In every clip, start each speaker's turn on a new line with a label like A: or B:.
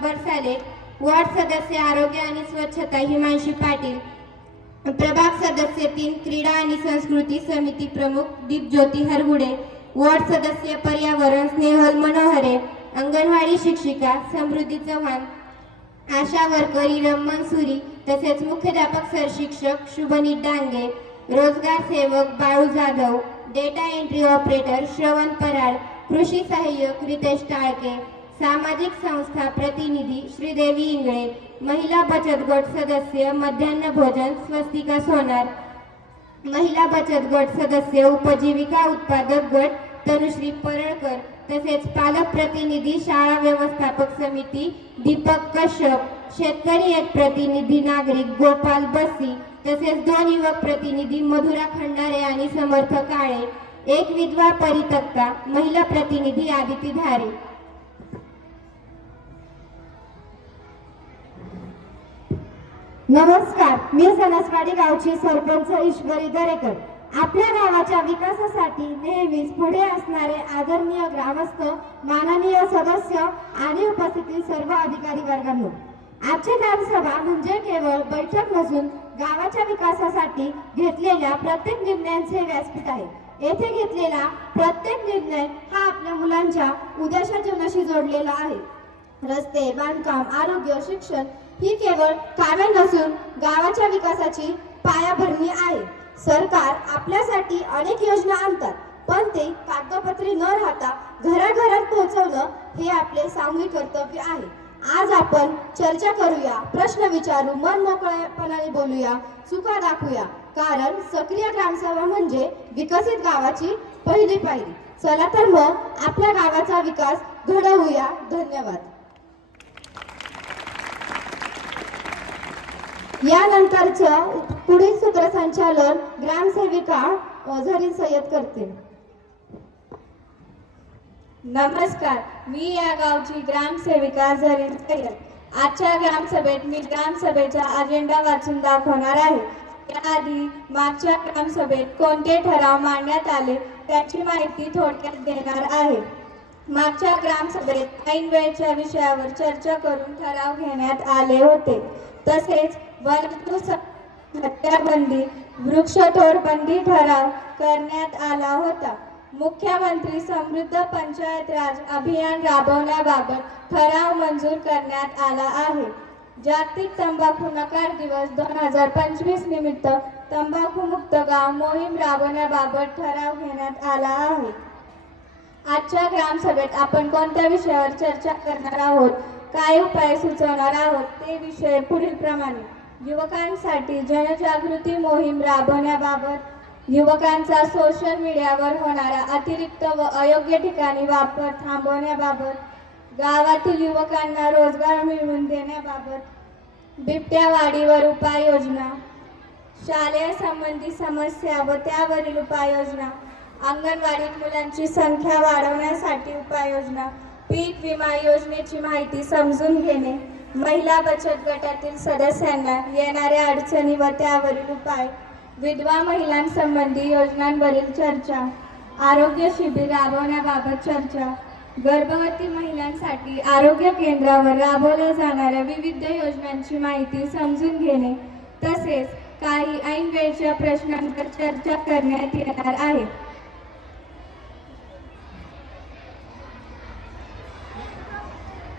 A: प्रतीक्षा ward सदस्य आरोग्य आणि स्वच्छता हिमांशी पाटील प्रभाग सदस्य तीन क्रीडा आणि संस्कृती समिती प्रमुख दीपज्योती हरगुडे वार्ड सदस्य पर्यावरण स्नेहल मनोहरे अंगणवाडी शिक्षिका समृद्धी चव्हाण आशा वर्कर इरम मनसुरी तसेच मुख्याध्यापक सरशिक्षक शुभनी शुभनीत डांगे रोजगार सेवक Balu Jadhav data entry operator Shravan Parad कृषी सहाय्यक रितेश टाळके सामाजिक संस्था प्रतिनिधी श्रीदेवी इंगळे महिला बचत गट सदस्य मध्यान्ह भोजन स्वस्तिका सोनार. महिला बचत गट सदस्य उपजीविका उत्पादक गट तनुश्री परळकर तसेच पालक प्रतिनिधी शाळा व्यवस्थापक समिती दीपक कश्यप शेतकरी एक प्रतिनिधी नागरिक गोपाल बसी तसेच दोन युवक प्रतिनिधी मधुरा खंडारे आणि समर्थ काळे. एक विधवा परितक्ता महिला प्रतिनिधी आदिती धारे.
B: नमस्कार मी सणसवाडी गावची सरपंच ईश्वरी दरेकर. आपल्या गावाच्या विकासासाठी नेहमीच पुढे असणारे आदरणीय ग्रामस्थ माननीय सदस्य आणि उपस्थितील सर्व अधिकारी वर्गांनो आजची ग्रामसभा म्हणजे केवळ बैठक नसून गावाच्या विकासासाठी घेतलेल्या प्रत्येक निर्णयांचे व्यासपीठ आहे. येथे घेतलेला प्रत्येक निर्णय हा आपल्या मुलांच्या उद्याच्या जीवनाशी जोडलेला आहे. रस्ते बांधकाम आरोग्य शिक्षण ही केवळ कामे नसून गावाच्या विकासाची पायाभरणी आहे. सरकार आपल्यासाठी अनेक योजना आणतात पण ते कागदपत्री न राहता घराघरात पोहोचवणं हे आपले सामूहिक कर्तव्य आहे. आज आपण चर्चा करूया प्रश्न विचारू मन मोकळेपणाने बोलूया चुका दाखवूया. कारण सक्रिय ग्रामसभा म्हणजे विकसित गावाची पहिली पायरी. चला तर मग आपल्या गावाचा विकास घडवूया. धन्यवाद. यानंतरचं पुढील सूत्रसंचालन ग्रामसेविका अ, झरीन सय्यद करतील.
C: नमस्कार मी या गावची ग्रामसेविका झरीन सय्यद. आजच्या ग्रामसभेत मी ग्रामसभेचा अजेंडा वाचून दाखवणार आहे. त्याआधी मागच्या ग्रामसभेत कोणते ठराव मांडण्यात आले त्याची माहिती थोडक्यात देणार आहे. मागच्या ग्रामसभेत ऐन वेळच्या विषयावर चर्चा करून ठराव घेण्यात आले होते. तसेच हत्याबंदी वृक्षतोड बंदी ठराव करण्यात आला होता. मुख्यमंत्री समृद्ध पंचायत राज अभियान राबवण्याबाबत ठराव मंजूर करण्यात आला आहे. जागतिक तंबाखू नकार दिवस दोन हजार पंचवीस निमित्त तंबाखूमुक्त गाव मोहीम राबवण्याबाबत ठराव घेण्यात आला आहे. आजच्या ग्रामसभेत आपण कोणत्या विषयावर चर्चा करणार आहोत? काय उपाय सुचवणार आहोत ते विषय पुढील प्रमाणे. युवकांसाठी जनजागृती मोहीम राबवण्याबाबत युवकांचा सोशल मीडियावर होणारा अतिरिक्त व अयोग्य ठिकाणी वापर थांबवण्याबाबत गावातील युवकांना रोजगार मिळवून देण्याबाबत बिबट्यावाडीवर उपाययोजना शालेय संबंधी समस्या व त्यावरील उपाययोजना अंगणवाडीत मुलांची संख्या वाढवण्यासाठी उपाययोजना पीक विमा योजनेची माहिती समजून घेणे महिला बचत गटातील सदस्यांना येणाऱ्या अडचणी व त्यावरील उपाय विधवा महिलांसंबंधी योजनांवरील चर्चा आरोग्य शिबिर राबवण्याबाबत चर्चा गर्भवती महिलांसाठी आरोग्य केंद्रावर राबवल्या जाणाऱ्या विविध योजनांची माहिती समजून घेणे तसेच काही ऐन वेळच्या प्रश्नांवर चर्चा करण्यात येणार आहे.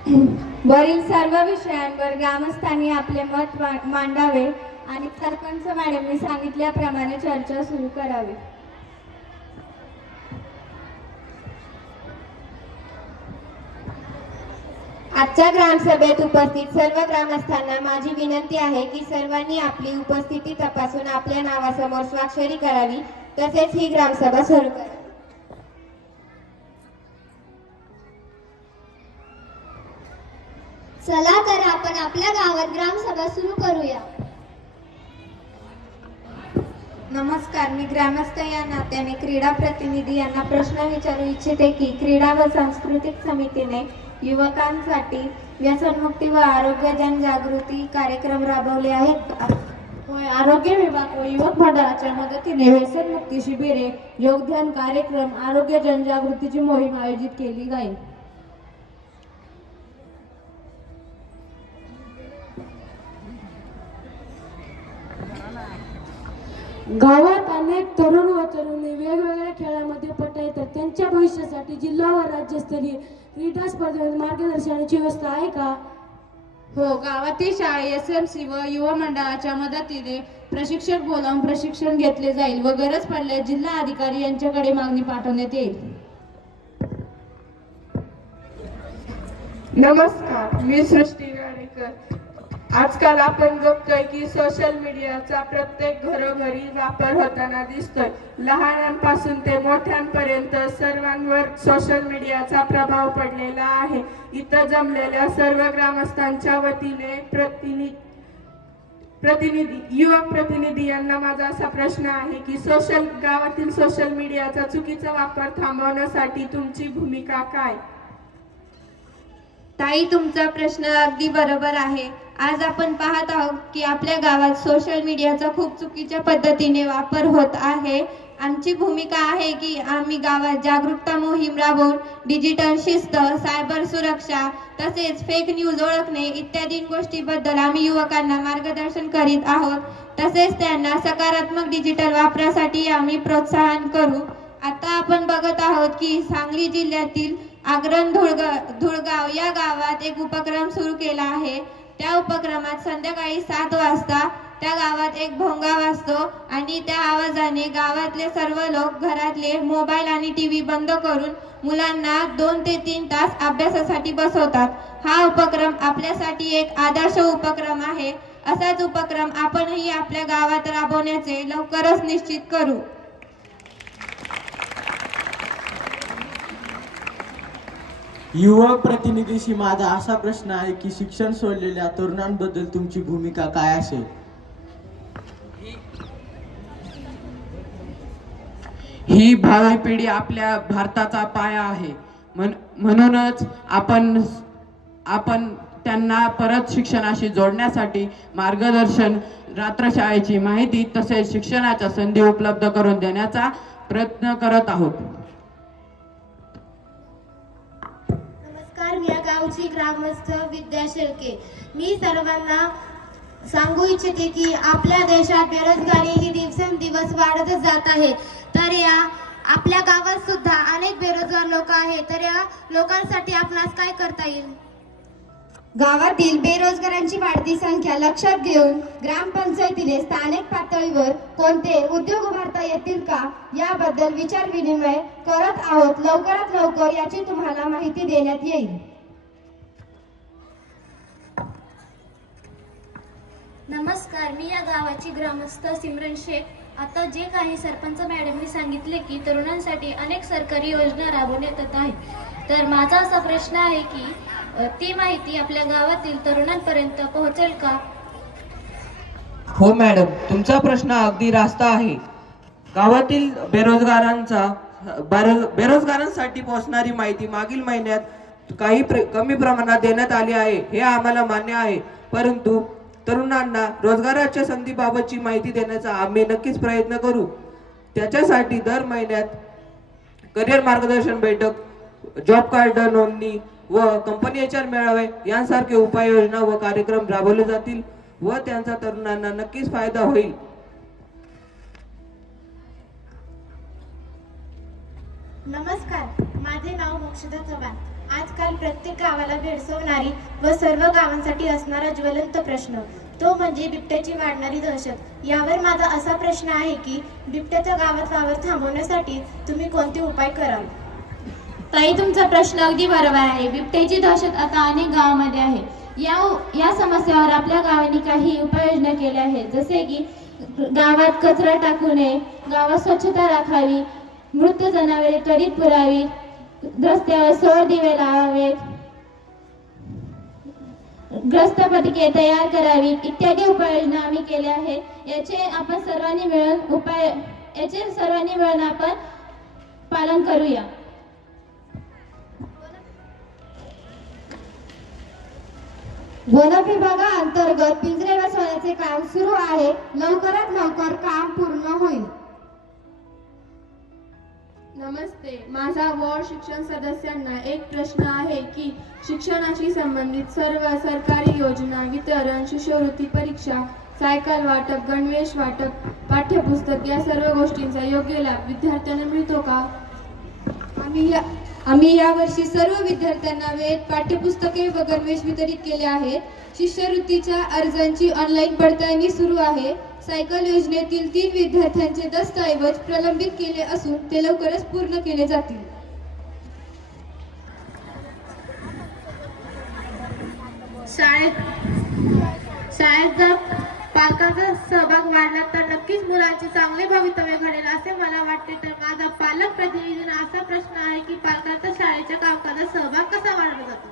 D: वरील सर्व विषयांवर ग्रामस्थांनी आपले मत मांडावे आणि सरपंच मॅडमने सांगितल्याप्रमाणे चर्चा सुरू करावी.
C: आजच्या ग्रामसभेत उपस्थित सर्व ग्रामस्थांना माझी विनंती आहे की सर्वांनी आपली उपस्थिती तपासून आपल्या नावासमोर स्वाक्षरी करावी तसेच ही ग्रामसभा सुरू करावी
E: चला तर आपण आपल्या गावात ग्रामसभा सुरू करूया.
C: नमस्कार मी ग्रामस्थ या नात्याने क्रीडा प्रतिनिधी यांना प्रश्न विचारू इच्छिते की क्रीडा व सांस्कृतिक समितीने युवकांसाठी व्यसनमुक्ती व आरोग्य जनजागृती कार्यक्रम राबवले आहेत का?
D: होय आरोग्य विभाग व युवक मंडळाच्या मदतीने व्यसनमुक्ती शिबिरे योगध्यान कार्यक्रम आरोग्य जनजागृतीची मोहीम आयोजित केली जाईल. गावात अनेक तरुण व तरुणी वेगवेगळ्या खेळामध्ये पट येतात त्यांच्या भविष्यासाठी जिल्हा व राज्यस्तरीय क्रीडा स्पर्धेमध्ये मार्गदर्शनाची व्यवस्था आहे का? हो गावातील शाळे एस एम सी व युवा मंडळाच्या मदतीने प्रशिक्षक बोलावून प्रशिक्षण घेतले जाईल व गरज पडल्यास जिल्हा अधिकारी यांच्याकडे मागणी पाठवण्यात येईल.
F: नमस्कार मी सृष्टी गाडेकर. आजकाल आपण बघतोय की सोशल मीडियाचा प्रत्येक घरोघरी वापर होताना दिसतोय. लहानांपासून ते मोठ्यांपर्यंत सर्वांवर सोशल मीडियाचा प्रभाव पडलेला आहे. इथं जमलेल्या सर्व ग्रामस्थांच्या वतीने प्रतिनिधी प्रतिनिधी युवक प्रतिनिधी यांना माझा असा प्रश्न आहे की सोशल गावातील सोशल मीडियाचा चुकीचा वापर थांबवण्यासाठी तुमची भूमिका काय?
C: ताई तुमचा प्रश्न अगदी बरोबर आहे. आज आपण पाहत आहोत की आपल्या गावात सोशल मीडियाचा खूप चुकीच्या पद्धतीने वापर होत आहे. आमची भूमिका आहे की आम्ही गावात जागरूकता मोहीम राबवून डिजिटल शिस्त सायबर सुरक्षा तसेच फेक न्यूज ओळखणे इत्यादी गोष्टीबद्दल आम्ही युवकांना मार्गदर्शन करीत आहोत. तसेच त्यांना सकारात्मक डिजिटल वापरासाठी आम्ही प्रोत्साहन करू. आता आपण बघत आहोत की सांगली जिल्ह्यातील आग्रण धुळगा धुळगाव या गावात एक उपक्रम सुरू केला आहे. त्या उपक्रमात संध्याकाळी सात वाजता त्या गावात एक भोंगा वाजतो आणि त्या आवाजाने गावातले सर्व लोक घरातले मोबाईल आणि टी व्ही बंद करून मुलांना दोन ते तीन तास अभ्यासासाठी बसवतात. हा उपक्रम आपल्यासाठी एक आदर्श उपक्रम आहे. असाच उपक्रम आपणही आपल्या गावात राबवण्याचे लवकरच निश्चित करू.
G: युवक प्रतिनिधीशी माझा असा प्रश्न आहे की शिक्षण सोडलेल्या तरुणांबद्दल तुमची भूमिका काय असेल?
H: ही भावी पिढी आपल्या भारताचा पाया आहे. म्हणूनच आपण आपण त्यांना परत शिक्षणाशी जोडण्यासाठी मार्गदर्शन रात्रशाळेची माहिती तसेच शिक्षणाच्या संधी उपलब्ध करून देण्याचा प्रयत्न करत आहोत.
E: या गावची ग्रामस्थ विद्या शेळके. मी सर्वांना सांगू इच्छिते की आपल्या देशात बेरोजगारी ही दिवसेंदिवस वाढतच जात आहे. तर या आपल्या गावात सुद्धा अनेक बेरोजगार लोक आहेत. तर या लोकांसाठी आपणास काय करता येईल? गावातील बेरोजगारांची वाढती संख्या लक्षात घेऊन ग्रामपंचायतीने स्थानिक पातळीवर कोणते उद्योग उभारता येतील का याबद्दल विचार विनिमय करत आहोत. लवकरात लवकर याची तुम्हाला माहिती देण्यात येईल.
I: नमस्कार मी या गावाची ग्रामस्थ सिमरन शेख. आता जे काही सरपंच मॅडमनी सांगितले की तरुणांसाठी अनेक सरकारी योजना राबवण्यात येत आहे तर माझा असा प्रश्न आहे की ती माहिती आपल्या गावातील तरुणांपर्यंत पोहोचेल का?
J: हो मॅडम. तुमचा प्रश्न अगदी रास्त आहे. गावातील बेरोजगारांचा बेरोजगारांसाठी पोहोचणारी माहिती मागील महिन्यात काही प्र, कमी प्रमाणात देण्यात आली आहे हे आम्हाला मान्य आहे. परंतु तरुणांना रोजगाराच्या संधीबाबतची माहिती देण्याचा आम्ही नक्कीच प्रयत्न करू. त्याच्यासाठी दर महिन्यात करिअर मार्गदर्शन बैठक जॉब कार्ड नोंदणी व कंपनी एच आर मेळावे यांसारखे उपाययोजना व कार्यक्रम राबवले जातील व त्यांचा तरुणांना नक्कीच फायदा होईल.
E: नमस्कार. माझे नाव मोक्षदा चव्हाण.
B: आजकाल प्रत्येक गावाला भेडसवणारी व सर्व गावांसाठी असणारा ज्वलंत प्रश्न तो म्हणजे बिबट्याची वाढणारी दहशत. यावर माझा असा प्रश्न आहे की बिबट्याचा गावात वावर थांबवण्यासाठी तुम्ही कोणते उपाय कराल?
I: ताई तुमचा प्रश्न अगदी बरोबर आहे. बिबट्याची दहशत आता अनेक गावामध्ये आहे. या या समस्यावर आपल्या गावाने काही उपाययोजना केल्या आहेत. जसे की गावात कचरा टाकू नये गावात स्वच्छता राखावी मृत जनावरे त्वरित पुरावी रस्त्यावर सौर दिवे लावावेत ग्रस्त पदके तयार करावी इत्यादी उपाययोजना आम्ही केल्या आहेत याचे आपण सर्वांनी मिळून उपाय याचे सर्वांनी मिळून आपण पालन करूया
B: वन विभागाअंतर्गत पिंजरे बसवण्याचे काम सुरू आहे लवकरात लवकर काम पूर्ण होईल
K: नमस्ते. माझा वॉर्ड शिक्षण सदस्यांना एक प्रश्न आहे की शिक्षणाशी संबंधित सर्व सरकारी योजना वितरण शिष्यवृत्ती परीक्षा सायकल वाटप गणवेश वाटप पाठ्यपुस्तक या सर्व गोष्टींचा योग्य लाभ विद्यार्थ्यांना मिळतो का?
C: आम्ही या आम्ही यावर्षी सर्व विद्यार्थ्यांना वेळ पाठ्यपुस्तके व गणवेश वितरित केले आहेत. शिष्यवृत्तीच्या अर्जांची ऑनलाईन पडताळणी सुरू आहे. सायकल योजनेतील तीन विद्यार्थ्यांचे दस्तऐवज प्रलंबित केले असून ते लवकरच पूर्ण केले जातील.
I: शाळेत शाळेत पालकांचा सहभाग वाढला तर नक्कीच मुलांचे चांगले भवितव्य घडेल असे मला वाटते. तर माझा पालक प्रतिनिधींना असा प्रश्न आहे की पालकांचा शाळेच्या कामकाजात सहभाग कसा वाढवला जातो?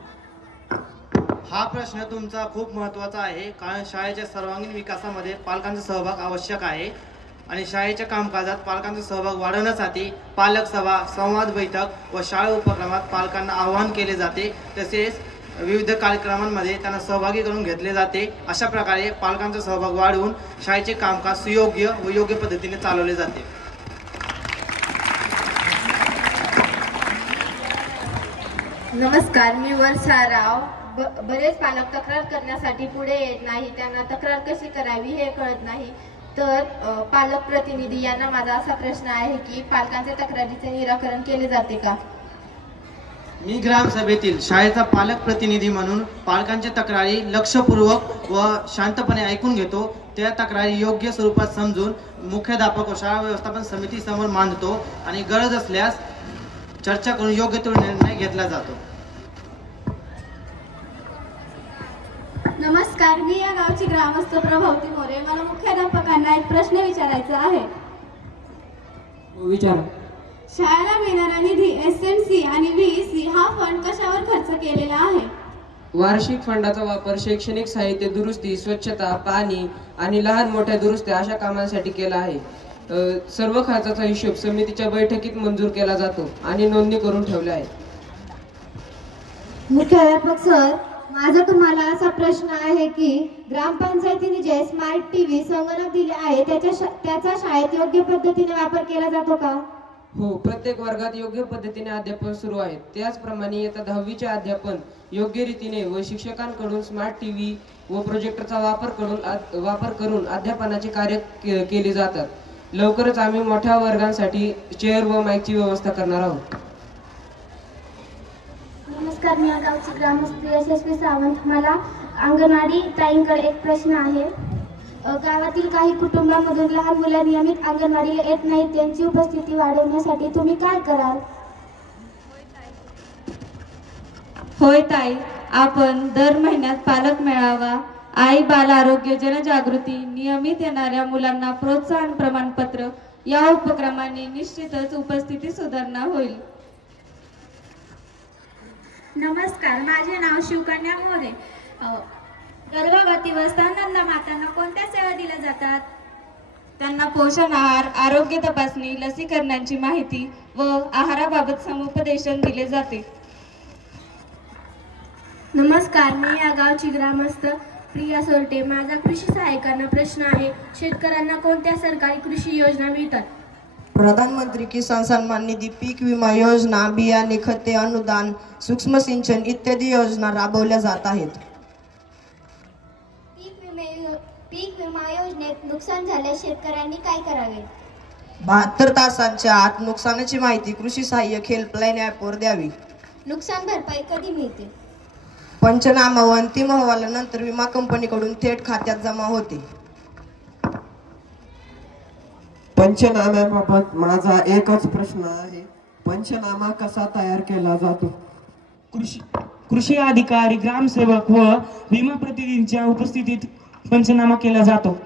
L: हा प्रश्न तुमचा खूप महत्त्वाचा आहे. कारण शाळेच्या सर्वांगीण विकासामध्ये पालकांचा सहभाग आवश्यक आहे. आणि शाळेच्या कामकाजात पालकांचा सहभाग वाढवण्यासाठी पालक सभा संवाद बैठक व शाळा उपक्रमात पालकांना आवाहन केले जाते. तसेच विविध कार्यक्रमांमध्ये त्यांना सहभागी करून घेतले जाते. अशा प्रकारे पालकांचा सहभाग वाढवून शाळेचे कामकाज सुयोग्य व योग्य पद्धतीने चालवले जाते.
C: नमस्कार मी वर्षा राव. ब- बरेच पालक तक्रार करण्यासाठी पुढे येत नाही त्यांना तक्रार कशी करावी हे कळत नाही. तर पालक प्रतिनिधी यांना माझा असा प्रश्न आहे की पालकांच्या तक्रारीचे निराकरण केले जाते का?
L: मी ग्रामसभेतील शाळेचा पालक प्रतिनिधी म्हणून पालकांच्या तक्रारी लक्षपूर्वक व शांतपणे ऐकून घेतो. त्या तक्रारी योग्य स्वरूपात समजून मुख्याध्यापक व शाळा व्यवस्थापन समिती समोर मांडतो आणि गरज असल्यास चर्चा करून योग्य तो निर्णय घेतला जातो.
I: नमस्कार मी या गावची ग्रामस्थ प्रभावती मोरे. मला मुख्याध्यापकांना एक प्रश्न विचारायचा आहे.
M: विचार.
I: शाळेला मिळणारा निधी एस एन सी आणि व्ही हा फंड कशावर खर्च केलेला आहे?
M: वार्षिक फंडाचा वापर शैक्षणिक साहित्य दुरुस्ती स्वच्छता पाणी आणि लहान मोठ्या दुरुस्त्या अशा कामांसाठी केला आहे. सर्व खर्चाचा हिशोब समितीच्या बैठकीत मंजूर केला जातो आणि नोंदणी करून ठेवल्या आहे
B: मुख्याध्यापक सर माझा तुम्हाला असा प्रश्न आहे की ग्रामपंचायतीने जे स्मार्ट टीव्ही संगणक दिले आहे त्याच्या त्याचा शाळेत योग्य पद्धतीने वापर केला जातो का?
M: हो प्रत्येक वर्गात योग्य पद्धतीने अध्यापन सुरू आहे. त्याचप्रमाणे येत्या दहावीचे अध्यापन योग्य रीतीने व शिक्षकांकडून स्मार्ट टी व्ही व प्रोजेक्टरचा वापर करून वापर करून अध्यापनाचे कार्य केले जातात. लवकरच आम्ही मोठ्या वर्गांसाठी चेअर व माईकची व्यवस्था करणार आहोत.
I: नमस्कार मी गावची ग्रामस्थ यशस्वी सावंत. मला अंगणवाडी ताईंकडे एक प्रश्न आहे. गावातील काही कुटुंबामधून लहान मुलं नियमित अंगणवाडीला येत नाहीत. त्यांची उपस्थिती वाढवण्यासाठी तुम्ही काय कराल?
C: होय ताई आपण दर महिन्यात पालक मेळावा आई बाल आरोग्य जनजागृती नियमित येणाऱ्या मुलांना प्रोत्साहन प्रमाणपत्र या उपक्रमाने निश्चितच उपस्थिती सुधारणा होईल.
I: नमस्कार माझे नाव शिवकन्या मोरे. गर्भवती व स्तनंदा मातांना कोणत्या सेवा दिल्या जातात?
C: त्यांना पोषण आहार आरोग्य तपासणी लसीकरणांची माहिती व आहाराबाबत समुपदेशन दिले जाते.
I: नमस्कार मी या गावची ग्रामस्थ प्रिया सोरटे. माझा कृषी सहाय्यकांना प्रश्न आहे शेतकऱ्यांना कोणत्या सरकारी कृषी योजना मिळतात?
N: प्रधानमंत्री किसान सन्मान निधी पीक विमा योजना बियाणे खते अनुदान सूक्ष्म सिंचन इत्यादी योजना राबवल्या जात आहेत.
I: नुकसान झाल्यास शेतकऱ्यांनी काय करावे?
N: बहात्तर तासांच्या आत नुकसानाची माहिती कृषी सहाय्यक हेल्पलाईन ॲपवर द्यावी.
O: नुकसान भरपाई कधी मिळते?
P: पंचनामा व अंतिम अहवालानंतर विमा कंपनीकडून थेट खात्यात जमा होते.
N: पंचनाम्याबाबत माझा एकच प्रश्न आहे पंचनामा कसा तयार केला जातो?
Q: कृषी कृषी अधिकारी ग्रामसेवक व विमा प्रतिनिधींच्या उपस्थितीत पंचनामा केला जातो.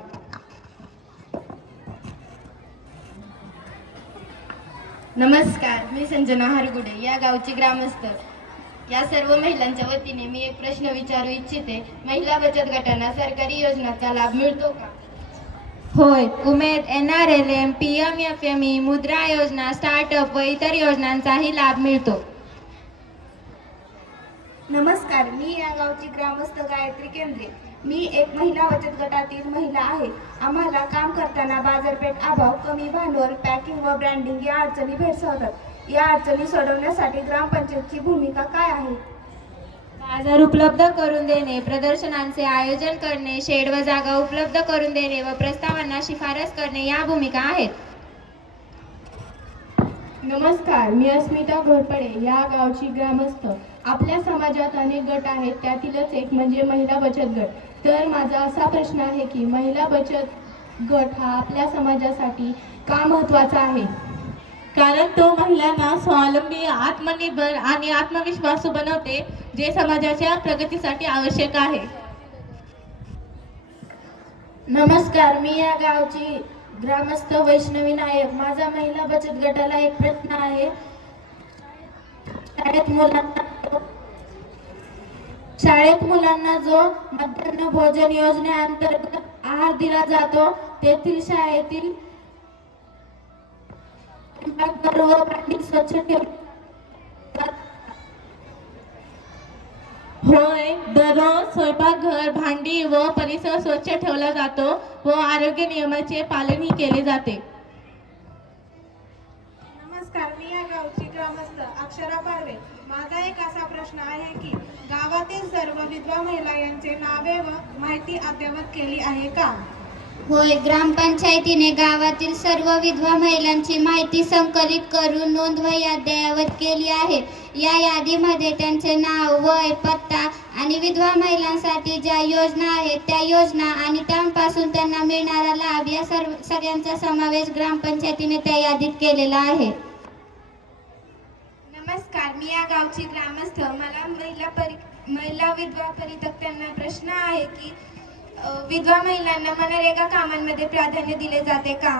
R: नमस्कार मी संजना हरगुडे या गावची ग्रामस्थ. या सर्व महिलांच्या वतीने मी एक प्रश्न विचारू इच्छिते महिला बचत गटांना सरकारी योजनांचा लाभ मिळतो का?
S: होय Umed N R L M P M F M E Mudra योजना स्टार्टअप व इतर योजनांचाही लाभ मिळतो.
O: नमस्कार मी या गावची ग्रामस्थ गायत्री केंद्रे. मी एक महिला बचत गटातील महिला आहे. आम्हाला काम करताना बाजारपेठ अभाव कमी भांडवल पॅकिंग व ब्रँडिंग या अडचणी भेडसावतात. या अडचणी सोडवण्यासाठी ग्रामपंचायतची भूमिका काय आहे?
S: बाजार उपलब्ध करून देणे प्रदर्शनांचे आयोजन करणे शेड व जागा उपलब्ध करून देणे व प्रस्तावांना शिफारस करणे या भूमिका आहेत.
I: नमस्कार मी अस्मिता घोरपडे या गावची ग्रामस्थ. आपल्या समाजात अनेक गट आहेत त्यातीलच एक म्हणजे महिला बचत गट. तर माझा असा प्रश्न आहे की महिला बचत गट हा आपल्या समाजासाठी का महत्त्वाचा आहे?
S: कारण तो महिलांना स्वावलंबी आत्मनिर्भर आणि आत्मविश्वासू बनवते जे समाजाच्या प्रगतीसाठी आवश्यक आहे.
O: नमस्कार मी या गावची ग्रामस्थ वैष्णवी नायक. माझा महिला बचत गटाला एक प्रश्न आहे. शाळेत मुलांना शाळेत मुलांना जो मध्यान्ह भोजन योजनेअंतर्गत आहार दिला जातो तेथील शाळेतील स्वच्छ ठेव
S: होय दररोज स्वयंपाकघर भांडी व परिसर स्वच्छ ठेवला जातो व आरोग्य नियमाचे पालनही केले जाते.
I: नमस्कार मी या गावची ग्रामस्थ अक्षरा पारवे. माझा एक असा प्रश्न आहे की गावातील सर्व विधवा महिला यांचे नावे व माहिती अद्ययावत केली आहे का?
O: होय ग्रामपंचायतीने गावातील सर्व विधवा महिलांची माहिती संकलित करून नोंदवही अद्ययावत केली आहे. या यादीमध्ये त्यांचे नाव वय पत्ता आणि विधवा महिलांसाठी ज्या योजना आहेत त्या योजना आणि त्यापासून त्यांना मिळणारा लाभ या सर्व सगळ्यांचा समावेश ग्रामपंचायतीने त्या यादीत केलेला आहे.
R: मी या गावची ग्रामस्थ. मला महिला परि महिला विधवा परितक्त्यांना प्रश्न आहे की विधवा महिलांना मनरेगा कामांमध्ये प्राधान्य दिले जाते का?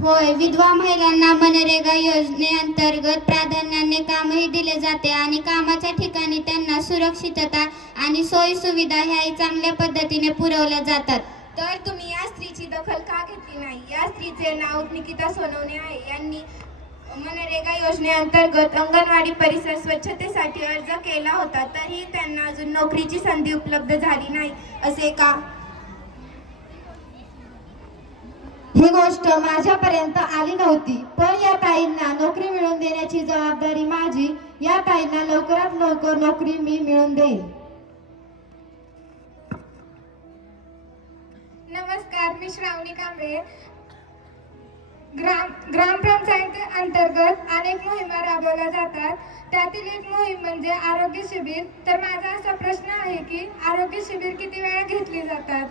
O: होय विधवा महिलांना मनरेगा योजनेअंतर्गत प्राधान्याने कामही दिले जाते आणि कामाच्या ठिकाणी त्यांना सुरक्षितता आणि सोयी सुविधा ह्याही चांगल्या पद्धतीने पुरवल्या जातात.
R: तर तुम्ही या स्त्रीची दखल का घेतली नाही? या स्त्रीचे नाव निकिता सोनवणे आहे. यांनी मनरेगा योजनेअंतर्गत अंगणवाडी परिसर स्वच्छतेसाठी अर्ज केला होता तरीही त्यांना अजून नोकरीची संधी उपलब्ध झाली नाही असे का?
O: ही गोष्ट माझ्यापर्यंत आली नव्हती पण या ताईंना नोकरी मिळवून देण्याची जबाबदारी माझी या ताईंना लवकरात लवकर नोकरी मी मिळवून देईन.
R: नमस्कार मी श्रावणी कांबळे. ग्राम ग्रामपंचायती अंतर्गत अनेक मोहिमा राबवल्या जातात. त्यातील एक मोहीम म्हणजे आरोग्य शिबिर. तर माझा असा प्रश्न आहे की आरोग्य शिबिर किती वेळा घेतली जातात?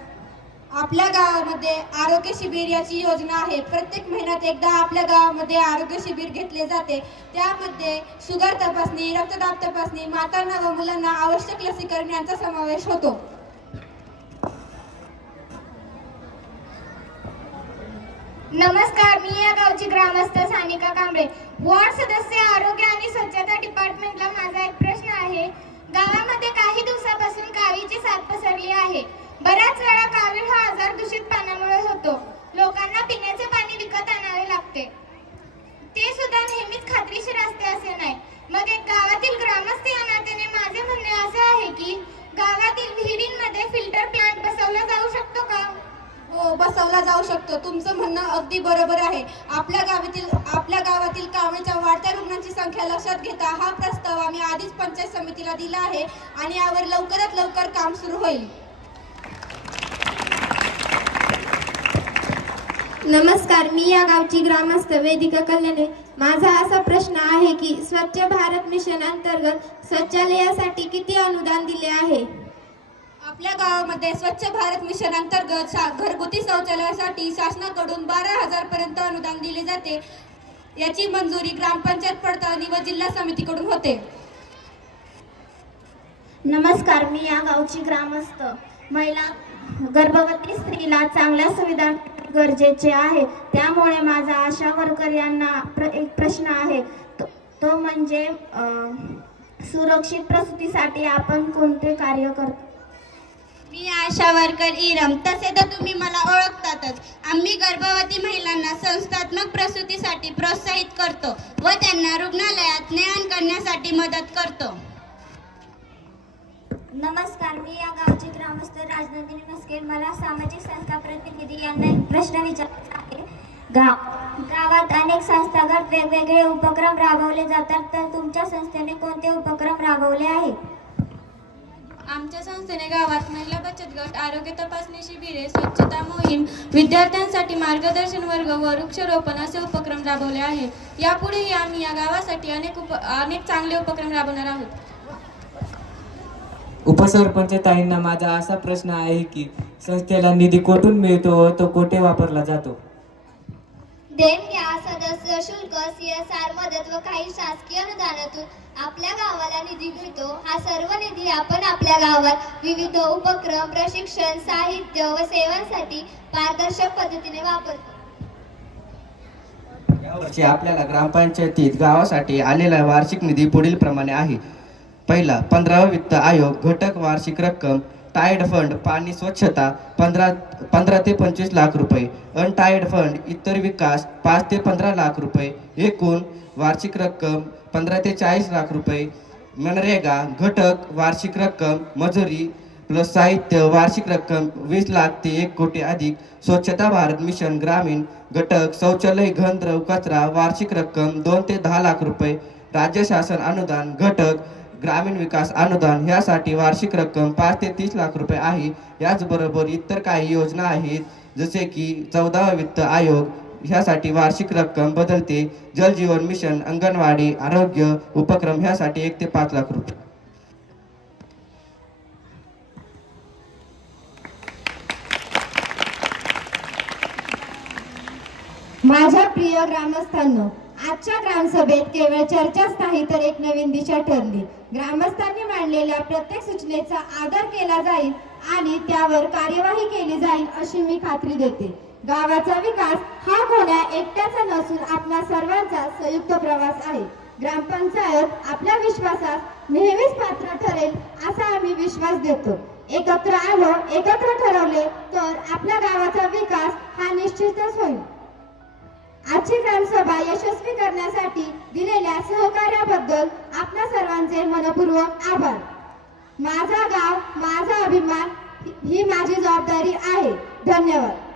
S: आपल्या गावामध्ये आरोग्य शिबिर याची योजना आहे. प्रत्येक महिन्यात एकदा आपल्या गावामध्ये आरोग्य शिबिर घेतले जाते. त्यामध्ये शुगर तपासणी रक्तदाब तपासणी मातांना व मुलांना आवश्यक लसीकरण यांचा समावेश होतो.
R: नमस्कार मी या गावची ग्रामस्थ सानिका कांबळे. वॉर्ड सदस्य आरोग्य आणि स्वच्छता डिपार्टमेंटला माझा एक प्रश्न आहे. गावामध्ये काही दिवसापासून कावीची साथ पसरली आहे. बऱ्याच वेळा कावीळ हा आजार दूषित पाण्यामुळे होतो. लोकांना पिण्याचे पाणी विकत आणावे लागते. ते सुद्धा नेहमीच खात्रीशीर असते असे नाही. मग एक गावातील ग्रामस्थ या नात्याने माझे म्हणणे असे आहे की गावातील विहिरींमध्ये फिल्टर प्लांट बसवला जाऊ शकतो का?
S: हो बसवला जाऊ शकतो. तुमचं म्हणणं अगदी बरोबर आहे. आपल्या गावातील आपल्या गावातील कावळीच्या वाढत्या रुग्णांची संख्या लक्षात घेता हा प्रस्ताव आम्ही आधीच पंचायत समितीला दिला आहे आणि यावर लवकरात लवकर काम सुरू होईल.
O: नमस्कार मी या गावची ग्रामस्थ वेदिका कल्याणे.
A: माझा असा प्रश्न आहे की स्वच्छ भारत मिशन अंतर्गत शौचालयासाठी किती अनुदान दिले आहे?
K: आपल्या गावामध्ये स्वच्छ भारत मिशन अंतर्गत घरगुती शौचालयासाठी शासनाकडून बारा हजार पर्यंत अनुदान दिले जाते. याची मंजुरी ग्रामपंचायत पडताळणी व जिल्हा समितीकडून होते.
I: नमस्कार मी या गावची ग्रामस्थ. महिला गर्भवती स्त्रीला चांगल्या सुविधा गरजेचे आहे. त्यामुळे माझा आशा वर्कर यांना प्र एक प्रश्न आहे. तो, तो म्हणजे सुरक्षित प्रसूतीसाठी आपण कोणते कार्य करतो?
K: मी आशा वर्कर इरम. तसे तर तुम्ही मला ओळखतातच. आम्ही गर्भवती महिलांना संस्थात्मक प्रसूतीसाठी प्रोत्साहित करतो व त्यांना रुग्णालयात ज्ञान करण्यासाठी मदत करतो.
I: नमस्कार मी या गावची ग्रामस्थ राजनंदिनी मस्केर मला सामाजिक संस्था प्रतिनिधी यांना एक प्रश्न विचारायचा आहे. गाव गावात अनेक संस्थागत वेगवेगळे उपक्रम राबवले जातात तर तुमच्या संस्थेने कोणते उपक्रम राबवले आहेत?
K: आमच्या संस्थेने गावात महिला बचत गट आरोग्य तपासणी शिबिरे स्वच्छता मोहीम विद्यार्थ्यांसाठी मार्गदर्शन वर्ग व वृक्षारोपण असे उपक्रम राबवले आहेत यापुढेही आम्ही या गावासाठी अनेक उप अनेक चांगले उपक्रम राबवणार आहोत.
Q: उपसरपंच ताईंना माझा असा प्रश्न आहे की संस्थेला निधी कोठून मिळतो व तो कोठे वापरला जातो?
I: देणग्या सदस्य शुल्क सी एस आर मदत व काही शासकीय अनुदानातून आपल्या गावाला निधी मिळतो. हा सर्व निधी आपण आपल्या गावात विविध उपक्रम प्रशिक्षण साहित्य व सेवांसाठी पारदर्शक पद्धतीने वापरतो.
T: यावर्षी आपल्याला ग्रामपंचायतीत गावासाठी आलेला वार्षिक निधी पुढील प्रमाणे आहे. पहिला पंधरावा वित्त आयोग घटक वार्षिक रक्कम टायर्ड फंड पाणी स्वच्छता पंधरा पंधरा ते पंचवीस लाख रुपये. अनटायर्ड फंड इतर विकास पाच ते पंधरा लाख रुपये. एकूण वार्षिक रक्कम पंधरा ते चाळीस लाख रुपये. मनरेगा घटक वार्षिक रक्कम मजुरी प्लस साहित्य वार्षिक रक्कम वीस लाख ते एक कोटी अधिक. स्वच्छता भारत मिशन ग्रामीण घटक शौचालय घन द्रव कचरा वार्षिक रक्कम दोन ते दहा लाख रुपये. राज्य शासन अनुदान घटक ग्रामीण विकास अनुदान ह्यासाठी वार्षिक रक्कम पाच ते तीस लाख रुपये आहे. याचबरोबर इतर काही योजना आहेत जसे की चौदावा वित्त आयोग ह्यासाठी वार्षिक रक्कम बदलते. जल जीवन मिशन अंगणवाडी आरोग्य उपक्रम ह्यासाठी एक ते पाच लाख रुपये.
B: माझ्या प्रिय ग्रामस्थांना आजच्या ग्रामसभेत केवळ चर्चाच नाही तर एक नवीन दिशा ठरली. ग्रामस्थांनी मांडलेल्या प्रत्येक सूचनेचा आदर केला जाईल आणि त्यावर कार्यवाही केली जाईल अशी मी खात्री देते. गावाचा विकास हा कोण्या एकट्याचा नसून आपला सर्वांचा संयुक्त प्रवास आहे. ग्रामपंचायत आपल्या विश्वासात नेहमीच पात्र ठरेल असा आम्ही विश्वास देतो. एकत्र आलो एकत्र ठरवले तर आपल्या गावाचा विकास हा निश्चितच होईल. आजची ग्रामसभा यशस्वी करण्यासाठी दिलेल्या सहकार्याबद्दल आपल्या सर्वांचे मनपूर्वक आभार. माझा गाव माझा अभिमान ही माझी जबाबदारी आहे. धन्यवाद.